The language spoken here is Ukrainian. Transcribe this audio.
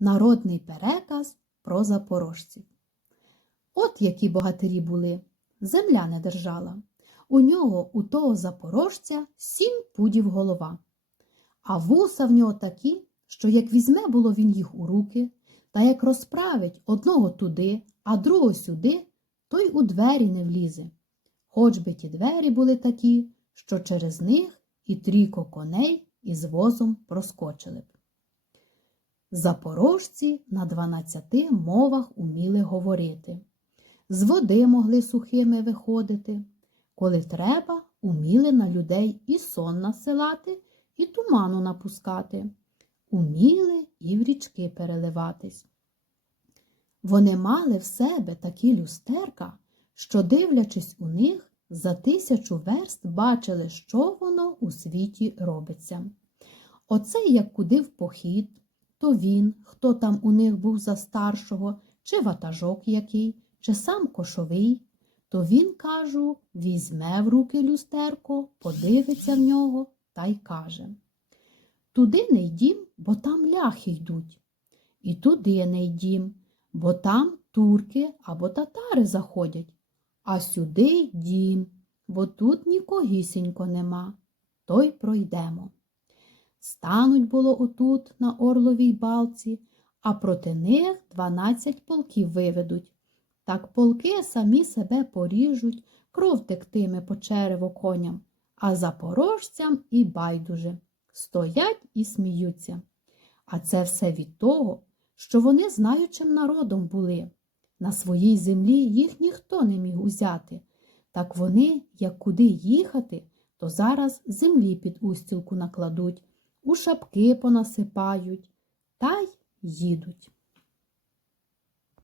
Народний переказ про запорожців. От які богатирі були. Земля не держала. У нього, у того запорожця, сім пудів голова. А вуса в нього такі, що як візьме було він їх у руки, та як розправить одного туди, а другого сюди, той у двері не влізе. Хоч би ті двері були такі, що через них і трійко коней із возом проскочили б. Запорожці на дванадцяти мовах уміли говорити. З води могли сухими виходити. Коли треба, уміли на людей і сон насилати, і туману напускати. Уміли і в річки переливатись. Вони мали в себе такі люстерка, що, дивлячись у них, за тисячу верст бачили, що воно у світі робиться. Оце як куди в похід, то він, хто там у них був за старшого, чи ватажок який, чи сам кошовий, то він, кажу, візьме в руки люстерко, подивиться в нього та й каже Туди не йдім, бо там ляхи йдуть. І туди не йдім, бо там турки або татари заходять. А сюди йдім, бо тут нікогісінько нема, то й пройдемо. Стануть було отут на орловій балці, а проти них дванадцять полків виведуть. Так полки самі себе поріжуть, кров тектиме по черево коням, а запорожцям і байдуже стоять і сміються. А це все від того, що вони знаючим народом були. На своїй землі їх ніхто не міг узяти. Так вони, як куди їхати, то зараз землі під устілку накладуть, шапки понасипають та й їдуть.